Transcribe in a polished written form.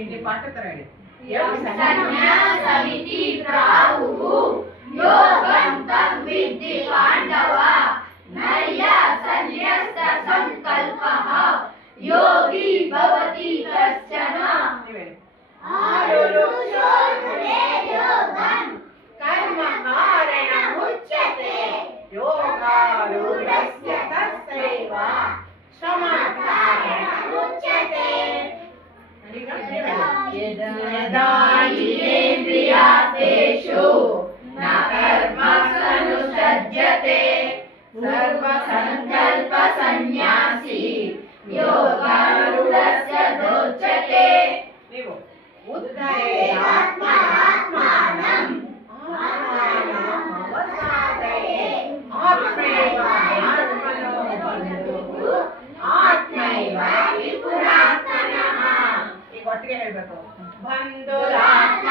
ಇಲ್ಲಿ ಪಾಠ ತರ ಹೇಳಿ. ಸನ್ಯಾಸಮಿತಿ ಪ್ರಾಹುಃ ಯೋಗಂ ತಂ ವಿದ್ಧಿ ಪಾಂಡವ ನಯ್ಯ ಸನ್ಯಸ್ತ ಸಂಕಲ್ಪಃ ಯೋಗಿ ಭವತಿ ಕಶ್ಚನ. ಆರುರುಷೋರ್ಧರೆ ಯೋಗಂ ಕರ್ಮ ಕಾರಣಮುಚ್ಯತೆ ಯೋಗಾರೂಢಸ್ಯ ತಸ್ಯೈವ ಶ್ರಮ ಕಾರಣಮುಚ್ಯತೆ. ಯದಾ ಇಂದ್ರಿಯಾರ್ಥೇಷು ನ ಕರ್ಮಸನುಸಜ್ಜತೆ ಸರ್ವಸಂಕಲ್ಪ ಸನ್ಯಾಸಿ ಯೋಗಾರೂಢಸ್ಯ ದೋಚ್ಯತೆ. ನೀವು ಉದ್ಧರೇದಾತ್ಮಾನಂ ಆತ್ಮೈವ ಆತ್ಮನೋ ಬಂಧುಃ ಆತ್ಮೈವ ವಿಪುರಾತ್ಮನಃ. ಈಗ ಒಟ್ಟಿಗೆ ಹೇಳ್ಬೇಕು. ಬಂಧುರಾತ್ಮ